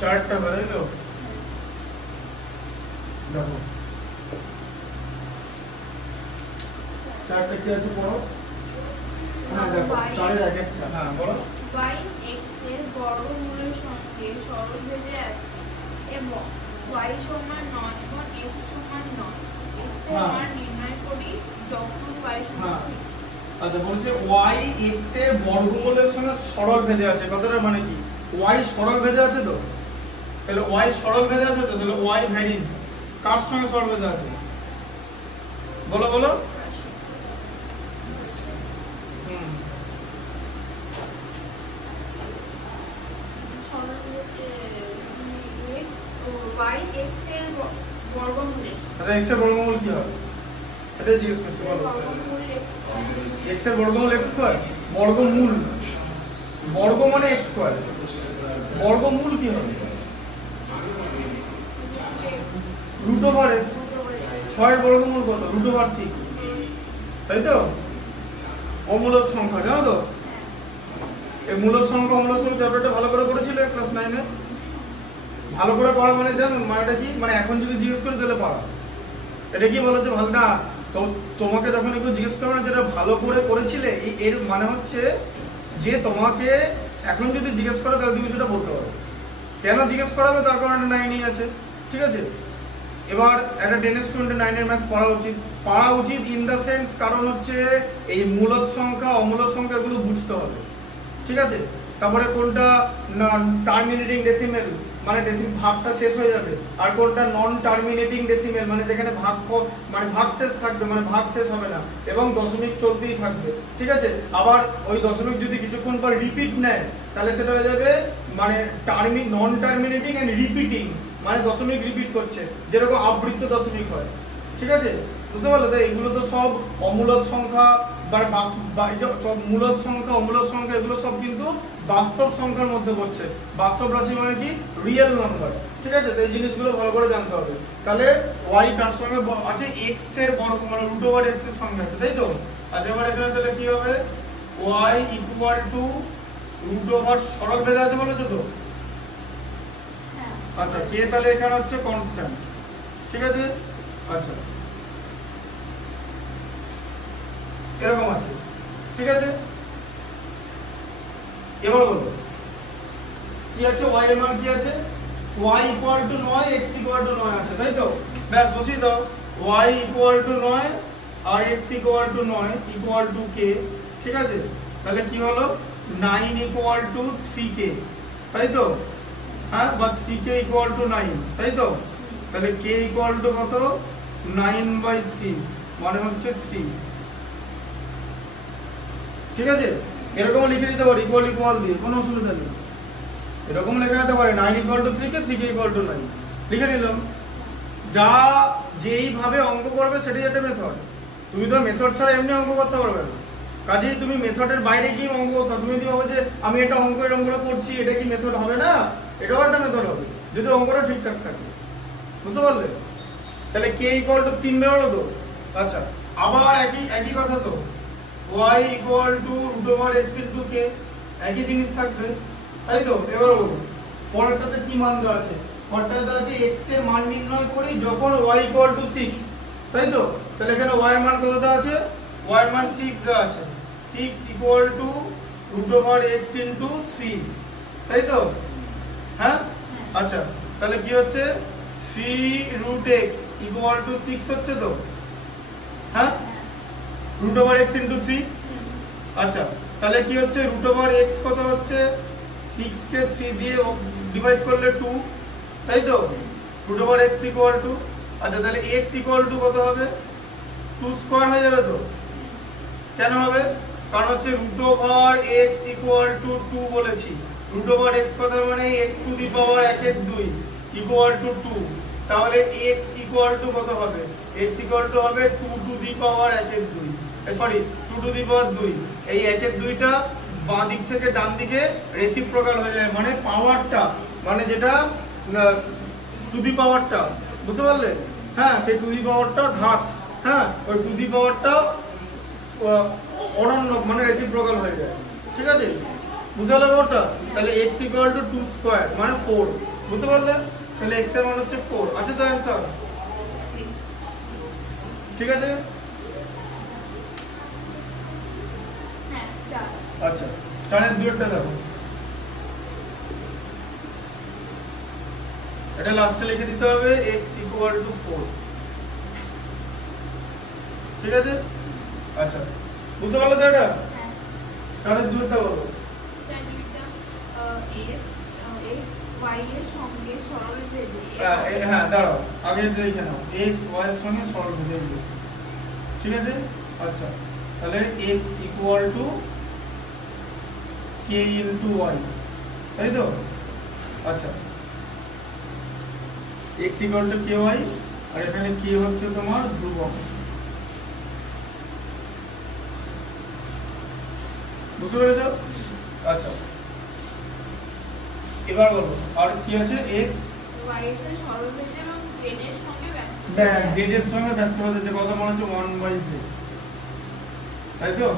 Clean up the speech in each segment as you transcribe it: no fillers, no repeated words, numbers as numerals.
চারটা তাই তো দেখো চারটা কি আছে পড়ো হ্যাঁ দেখো চারের এক একটা হ্যাঁ বলো y x এর বর্গমূলের সঙ্গে সরলরেখে আছে এবং y সমান 9 এবং x সমান 9 x এর মান নির্ণয় করি যখন y সমান 6 আচ্ছা বলছে y x এর বর্গমূলের সঙ্গে সরল ভেদে আছে কথাটা মানে কি y সরল ভেদে আছে তো তাহলে y সরল ভেদে আছে তো তাহলে y ভ্যারিজ কার সঙ্গে সরল ভেদে আছে বলো বলো y x এর বর্গমূলের আচ্ছা x এর বর্গমূল কি হবে সেটা জিজ্ঞেস করছি বলো x এর বর্গমূল x স্কয়ার বর্গমূল বর্গ মানে x স্কয়ার বর্গমূল কি হবে রুট ওভার x 6 এর বর্গমূল কত রুট ওভার 6 তাই তো অমূলদ সংখ্যা জানো তো এই মূলদ সংখ্যা অমূলদ সংখ্যা চ্যাপ্টারটা ভালো করে করেছিলে ক্লাস 9 এ ভালো করে পড়া মানে জানো মানেটা কি মানে এখন যদি জিজ্ঞেস করে তাহলে পড়া এটা কি বলো যে ভালো না তো তোমাকে যখন একটু জিজ্ঞেস করো না যেটা ভালো করে করেছিলে এর মানে হচ্ছে যে তোমাকে এখন যদি জিজ্ঞেস করে তাহলে তুমি সেটা বলতে পারো কেন জিজ্ঞেস করাবে তার কারণে 9 আছে ঠিক আছে এবার একটা 10 স্টুডেন্ট 9 এর ম্যাথস পড়া উচিত ইন দা সেন্স কারণ হচ্ছে এই মূলদ সংখ্যা অমূলদ সংখ্যা এগুলো বুঝতে হবে ঠিক আছে তারপরে কোনটা টার্মিনেটিং ডেসিমেল মানে ভাগটা শেষ হয়ে যাবে আর কোনটা নন টার্মিনেটিং ডেসিমেল মানে যেখানে ভাগ শেষ থাকবে মানে ভাগ শেষ হবে না এবং দশমিক চলতেই থাকবে ঠিক আছে আবার ওই দশমিক যদি কিছুক্ষণ পর রিপিট নেয় তাহলে সেটা হয়ে যাবে মানে নন টার্মিনেটিং এন্ড রিপিটিং মানে দশমিক রিপিট করছে যেরকম আবৃত্ত দশমিক হয় ঠিক আছে বুঝতে পারলে তাই এগুলো তো সব অমূলদ সংখ্যা মূলদ সংখ্যা অমূলদ সংখ্যা এগুলো সব কিন্তু বাস্তব সংখ্যার মধ্যে পড়ছে বাস্তব রাশি মানে কি রিয়েল নাম্বার ঠিক আছে তো এই জিনিসগুলো ভালো করে জানতে হবে তাহলে y কার সঙ্গে আছে x এর বর্গ মানে রুট ওভার x এর সঙ্গে আছে তাই তো আচ্ছা এবার এখানে তাহলে কি হবে y equal to root over সরল ভেদে আছে বলেছো তো আচ্ছা কে তাহলে এখানে হচ্ছে কনস্ট্যান্ট ঠিক আছে আচ্ছা এরকম আছে ঠিক আছে এবার বলো কি আছে y এর মান কি আছে y equal to 9 x equal to 9 আছে তাই তো ব্যাস বসিয়ে দাও y ইকুয়াল টু 9 আর x equal to 9 equal to k ঠিক আছে তাহলে কি হলো 9 ইকুয়াল টু 3k তাই তো হ্যাঁ বা 3k ইকুয়াল টু 9 তাই তো তাহলে k ইকুয়াল টু কত 9/3 মানে হচ্ছে 3 ঠিক আছে এরকম লিখে দিতে পারি ইকুয়াল ইকুয়াল দিয়ে কোনো অসুবিধা নেই এরকম লেখা যেতে পারে 9 equal two 3k 3k equal to 9 লিখে নিলাম যা যেইভাবে অঙ্ক করবে সেটাই একটা মেথড তুমি তো মেথড ছাড়া এমনি অঙ্ক করতে পারবে না কাজেই তুমি মেথডের বাইরে গিয়ে অঙ্ক করতে তুমি যদি ভাবো যে আমি একটা অঙ্ক এরকম করে করছি এটা কি মেথড হবে না এটাও একটা মেথড হবে যদি অঙ্কটা ঠিকঠাক থাকে বুঝতে পারলে তাহলে k ইকুয়াল টু 3 বেরোলো তো আচ্ছা আবার একই কথা তো y equal to root over x into k একই জিনিস থাকবে তাই তো এবার বলো পরেরটাতে কি মান দেওয়া আছে পরেরটাতে আছে x এর মান নির্ণয় করি যখন y ইকুয়াল টু 6 তাই তো তাহলে এখানে y এর মান কত দেওয়া আছে y এর মান 6 দেওয়া আছে 6 equal to root over x into 3 তাই তো হ্যাঁ আচ্ছা তাহলে কি হচ্ছে 3 রুট x ইকুয়াল টু 6 হচ্ছে তো হ্যাঁ রুট ওভার x ইনটু 3 আচ্ছা তাহলে কি হচ্ছে রুট ওভার x কত হচ্ছে 6 কে 3 দিয়ে ডিভাইড করলে 2 তাই তো root over x equal to আচ্ছা তাহলে x ইকুয়াল টু কত হবে 2 স্কয়ার হয়ে যাবে তো কেন হবে কারণ হচ্ছে root over x equal to 2 বলেছি রুট ওভার x কত মানে x টু দি পাওয়ার 1 এর 2 ইকুয়াল টু 2 তাহলে x ইকুয়াল টু কত হবে x ইকুয়াল টু হবে 2 টু দি পাওয়ার 1 এর 2 সরি 2 টু দি পাওয়ার 2 এই 1 এর 2টা বাঁ দিক থেকে ডান দিকে রেসিপ্রোকাল হয়ে যায় মানে পাওয়ারটা মানে যেটা টু দি পাওয়ারটা বুঝতে পারলে হ্যাঁ সেই টু দি পাওয়ারটা ঘাত হ্যাঁ ওই টু দি পাওয়ারটা অনন্য মানে রেসিপ্রোকাল হয়ে যায় ঠিক আছে বুঝতে পারলে ব্যাপারটা তাহলে x ইকুয়াল টু 2 স্কয়ার মানে 4 বুঝতে পারলে? তাহলে x এর মান হচ্ছে 4 আছে তো অ্যান্সার? ঠিক আছে? হ্যাঁ 4 আচ্ছা 4 এর দুইটা দেখো, এটা লাস্টে লিখে দিতে হবে x = 4। ঠিক আছে? আচ্ছা বুঝতে পারলে তো এটা? হ্যাঁ 4 এর দুইটা বলো। y এর সঙ্গে সরল ভেদে হ্যাঁ দাঁড়াও, আগে লিখে নাও x y এর সঙ্গে সরল ভেদে দিও। ঠিক আছে? আচ্ছা তাহলে x = k * y, তাই তো? আচ্ছা x = ky, আর এখানে k হচ্ছে তোমার ধ্রুবক। বুঝতে পেরেছো? আচ্ছা এবার বলো আর কি আছে? x y এর সঙ্গে সরল ভেদে এবং z এর সঙ্গে ব্যস্ত z এর সঙ্গে ব্যস্ত হচ্ছে কত মনে হচ্ছে 1/z, তাই তো?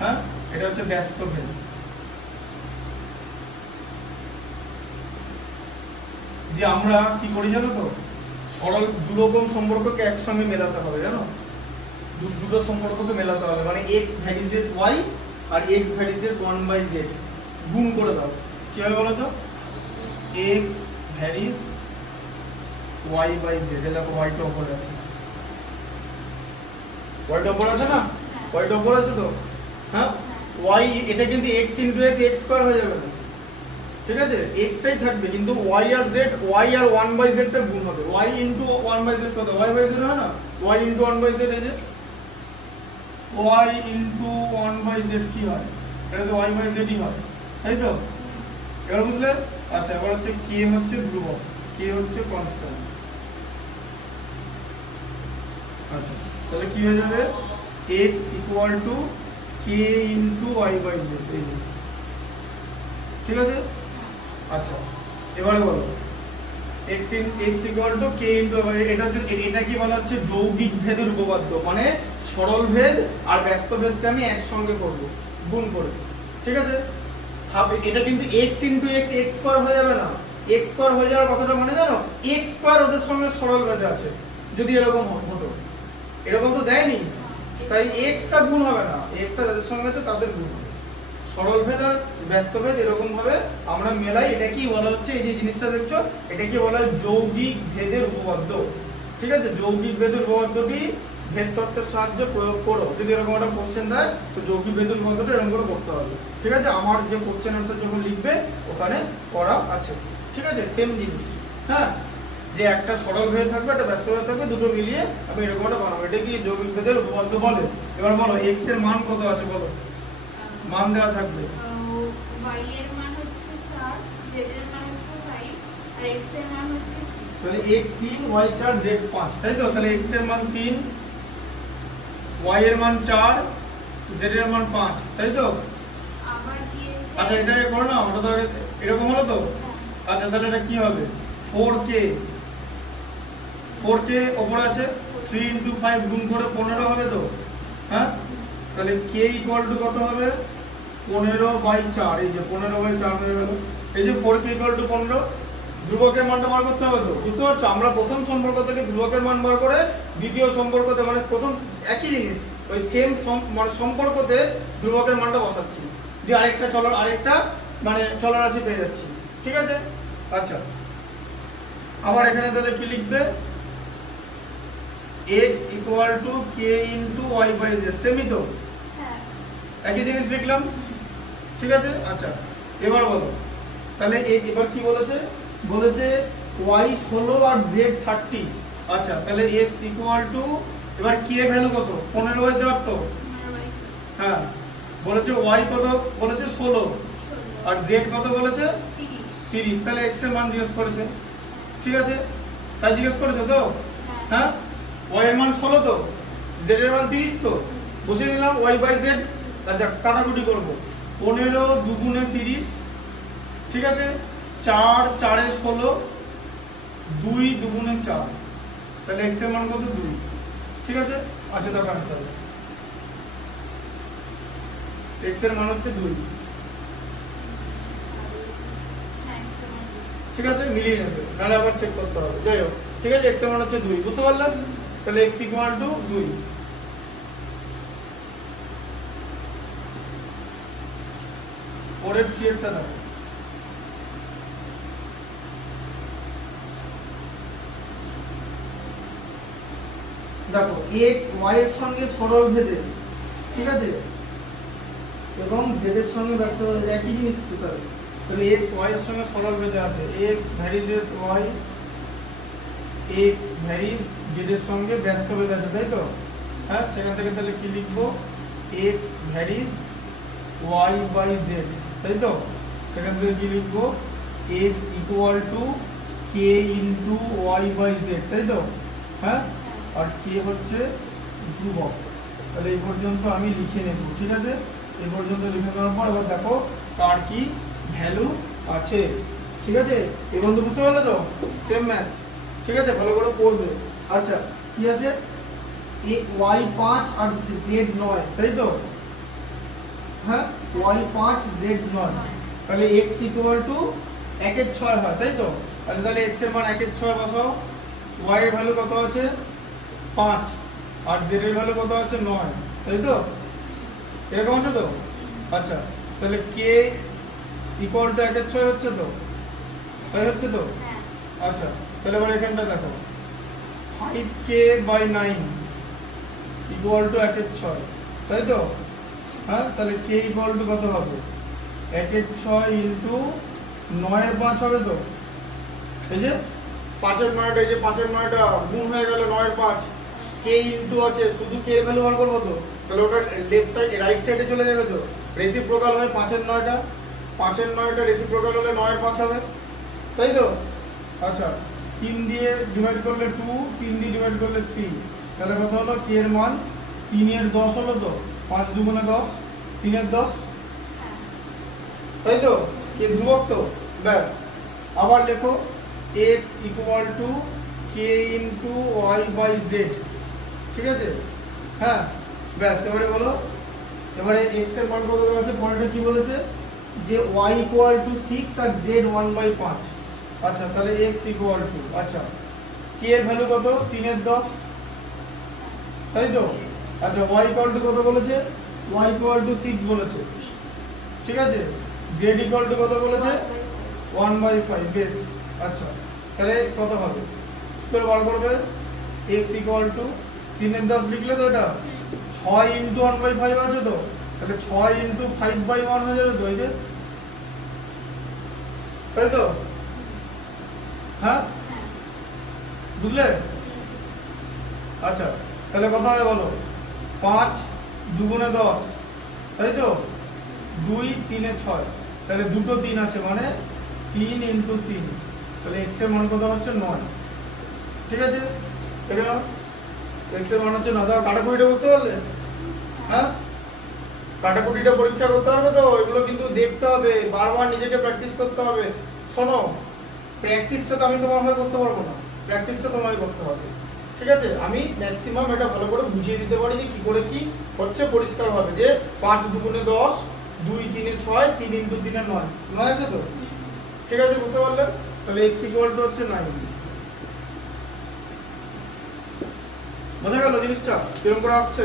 হ্যাঁ এটা হচ্ছে ব্যস্ত ভেদ। যে আমরা কি করি জানো তো, সরল দুরকম সম্পর্ককে একসঙ্গে মেলাতে হবে, জানো? দুটো সম্পর্ককে মেলাতে হবে, মানে x ভ্যারিজেস y আর x ভ্যারিজেস 1/z গুণ করে দাও। কিভাবে বলো তো? x ভ্যারিজ y/z, এটা দেখো y টা উপরে আছে, y টা উপরে আছে না? y টা উপরে আছে তো? হ্যাঁ y এটা কিন্তু x * x x স্কয়ার হয়ে যাবে না, ঠিক আছে? x টাই থাকবে, কিন্তু y আর z, y আর 1/z টা গুণ হবে। y * 1/z কত? y/z হয় না? y * 1/z এই যে y * 1/z কি হয়? এটা তো y/z ই হয়, তাই তো? এবার বুঝলে? আচ্ছা এবার হচ্ছে k হচ্ছে ধ্রুবক, k হচ্ছে কনস্ট্যান্ট। আচ্ছা তাহলে কি হয়ে যাবে? x = k * y/z, এই যে। ঠিক আছে? আচ্ছা এবারে বলো x = k * y, এটা কি বলা হচ্ছে? যৌগিক ভেদের উপপাদ্য, মানে সরল ভেদ আর ব্যস্ত ভেদকে আমি একসঙ্গে করব গুণ করে। ঠিক আছে? এটা কিন্তু x * x x স্কয়ার হয়ে যাবে না, x স্কয়ার হয়ে যাওয়ার কথাটা মানে জানো? x স্কয়ার ওদের সঙ্গে সরল ভেদে আছে, যদি এরকম হতো, এরকম তো দেয়নি, তাই x টা গুণ হবে না, x টা যাদের সঙ্গে আছে তাদের গুণ হবে। সরল ভেদ আর ব্যস্ত ভেদ এরকম ভাবে আমরা মেলাই। এটা কি বলা হচ্ছে? এই যে জিনিসটা দেখছো, এটা কি বলা হয়? যৌগিক ভেদের উপপাদ্য। ঠিক আছে? যৌগিক ভেদের উপপাদ্যটি ভেদ তত্ত্বের সাহায্যে প্রয়োগ করো। যদি এরকম একটা কোশ্চেন দেয় তো যৌগিক ভেদের উপপাদ্যটা এরকম করে করতে হবে। ঠিক আছে? আমার যে কোশ্চেন আনসার যখন লিখবে ওখানে করা আছে। ঠিক আছে? সেম জিনিস। হ্যাঁ যে একটা সরল ভেদ থাকবে, একটা ব্যস্ত ভেদ থাকবে, দুটো মিলিয়ে আমি এরকম একটা বানাবো। এটা কি যৌগিক ভেদের উপপাদ্য বলে। এবার বলো x এর মান কত আছে বলো? মান দেওয়া থাকবে। y এর মান হচ্ছে 4, z এর মান হচ্ছে 5 আর x এর মান হচ্ছে 3। তাহলে x 3 y 4 z 5, তাই তো? তাহলে x এর মান 3, y এর মান 4, z এর মান 5, তাই তো? আবার দিয়েছে। আচ্ছা এটা করো না, ওটা তো এরকম হলো তো? আচ্ছা তাহলে এটা কি হবে? 4k উপরে আছে, 3 * 5 গুণ করে 15 হবে তো? হ্যাঁ তাহলে k = কত হবে? 15/4, এই যে 15/4 হয়ে গেল। এই যে 4k = 15, ধ্রুবকের মানটা বার করতে হবে তো? বুঝতে পারছো? আমরা প্রথম সম্পর্ক থেকে ধ্রুবকের মান বার করে দ্বিতীয় সম্পর্কতে, মানে প্রথম একই জিনিস, ওই সেম মানে সম্পর্কতে ধ্রুবকের মানটা বসাচ্ছি, দিয়ে আরেকটা মানে চলরাশি পেয়ে যাচ্ছি। ঠিক আছে? আচ্ছা আবার এখানে তাহলে কি লিখবে? x = k * y/z, সেমই তো? হ্যাঁ একই জিনিস লিখলাম। ঠিক আছে? আচ্ছা এবার বলো তাহলে এবার কি বলেছে? বলেছে y 16 আর z 30। আচ্ছা তাহলে x = এবার k এর ভ্যালু কত? 15/4 তো? হ্যাঁ বলেছে y কত বলেছে? 16, আর z কত বলেছে? 30। তাহলে x এর মান জিজ্ঞেস করেছে। ঠিক আছে? তাই জিজ্ঞেস করেছে তো? হ্যাঁ y এর মান 16 তো, z এর মান 30 তো, বসিয়ে দিলাম y/z। আচ্ছা কাটাকুটি করব, 15 2 * 30, ঠিক আছে? 4 4 এ 16, 2 2 * 4, তাহলে x এর মান কত? 2। ঠিক আছে? আচ্ছা দেখো आंसर, x এর মান হচ্ছে 2। ঠিক ঠিক আছে, মিলিয়ে নেবে, নাহলে আবার চেক করতে হবে। যাই হোক, ঠিক আছে, এক্স এর মান হচ্ছে 2, বুঝতে পারলাম? তাহলে এক্স ইকুয়াল টু 2। পরের 3 এরটা দেখো, দেখো এক্স ওয়াই এর সঙ্গে সরল ভেদে, ঠিক আছে, এবং জেড এর সঙ্গে ব্যস্ত একই জিনিস পেতে হবে। তাহলে এক্স ওয়াই এর সঙ্গে সরল ভেদে আছে, x varies as y, x varies z এর সঙ্গে ব্যস্ত ভেদে আছে, তাই তো? হ্যাঁ, সেখান থেকে তাহলে কি লিখবো? X varies y by z, তাই তো? সেখান থেকে কি লিখবো? X equal to k into y by z, তাই তো? হ্যাঁ, আর কে হচ্ছে ধ্রুবক। তাহলে এই পর্যন্ত আমি লিখে নেব, ঠিক আছে? এই পর্যন্ত লিখে নেওয়ার পর এবার দেখো তার কি ভ্যালু আছে, ঠিক আছে? এই বন্ধু বুঝতে পারলো তো? সেম ম্যাথস, ঠিক আছে, ভালো করে পড়বে। আচ্ছা, কি আছে? ওয়াই 5 আর জেড 9, তাই তো? হ্যাঁ, ওয়াই 5 জেড 9, তাহলে এক্স ইকুয়াল টু 1 এর 6 হয়, তাই তো? আচ্ছা, তাহলে এক্স এর মান 1 এর 6 বসাও। ওয়াই এর ভ্যালু কত আছে? 5, আর জেড এর ভ্যালু কত আছে? 9, তাই তো? এরকম আছে তো? আচ্ছা, তাহলে কে ইকুয়াল টু 1 এর 6 হচ্ছে তো? তাই হচ্ছে তো? আচ্ছা, তাহলে এবার এখানটা দেখো, 5k বাই 9 ইকুয়াল টু 1 এর 6, তাই তো? হ্যাঁ, তাহলে কে ইকুয়াল টু কত হবে? 1 এর 6 ইন্টু 9 এর 5 হবে তো? এই যে 5 এর 9টা, এই যে 5 এর 9টা গুণ হয়ে গেল 9 এর 5, কে ইনটু আছে, শুধু কে এর ভ্যালু বার করব তো? তাহলে ওটা লেফট সাইড রাইট সাইডে চলে যাবে তো? রেসিপ্রোকাল হয় 5 এর 9টা, 5 এর 9টা রেসিপ্রোকাল হলে 9 এর 5 হবে, তাই তো? আচ্ছা, 3 দিয়ে ডিভাইড করলে 2, 3 দিয়ে ডিভাইড করলে 3, তাহলে কত হলো? কে এর মান 3 এর 10 হলো তো? 5 দুগুণে 10, 3 এর 10, তাই তো? কে ধ্রুবক তো? ব্যাস, আবার লেখো x equal to k into y by z, ঠিক আছে? হ্যাঁ, ব্যাস, এবারে বলো, এবারে x এর মান কত আছে? পরেরটা কি বলেছে? যে y ইকুয়াল টু 6 আর z 1/5। আচ্ছা, তাহলে x ইকুয়াল টু, আচ্ছা, k এর ভ্যালু কত? 3 এর 10, তাই তো? আচ্ছা, y ইকুয়াল টু কত বলেছে? y ইকুয়াল টু 6 বলেছে, ঠিক আছে? z ইকুয়াল টু কত বলেছে? 1/5, বেশ। আচ্ছা, তাহলে কত হবে? কি করে বার করবে? x ইকুয়াল টু 3 এর 10 লিখলে তো এটা 6 ইন্টু 1/5 আছে তো? তাহলে 6 ইন্টু 5/1 হয়ে যাবে তো? এই যে, তাই তো? হ্যাঁ, বুঝলে? আচ্ছা, তাহলে কত হবে বলো? 5 দুগুণে 10, তাই তো? 2 3 এ 6, তাহলে দুটো 3 আছে, মানে 3 ইন্টু 3, তাহলে x এর মান কত হচ্ছে? 9, ঠিক আছে? দেখে নাও, x এর মান হচ্ছে 9। দাও কাটাকুটিটা, বুঝতে পারলে? হ্যাঁ, কাটাকুটিটা পরীক্ষা করতে হবে তো, এগুলো কিন্তু দেখতে হবে, বারবার নিজেকে প্র্যাকটিস করতে হবে। শোনো, প্র্যাকটিসটা তো আমি তোমার হয়ে করতে পারবো না, প্র্যাকটিসটা তোমায় করতে হবে, ঠিক আছে? আমি ম্যাক্সিমাম এটা ভালো করে বুঝিয়ে দিতে পারি যে কি করে কি হচ্ছে পরিষ্কার হবে, যে 5 দুগুণে 10, 2 3 এ 6, 3 ইন্টু 3 এ 9, 9 আছে তো? ঠিক আছে, বুঝতে পারলে? তাহলে x ইকুয়াল টু হচ্ছে 9। বোঝা গেল জিনিসটা কিরকম করে আসছে?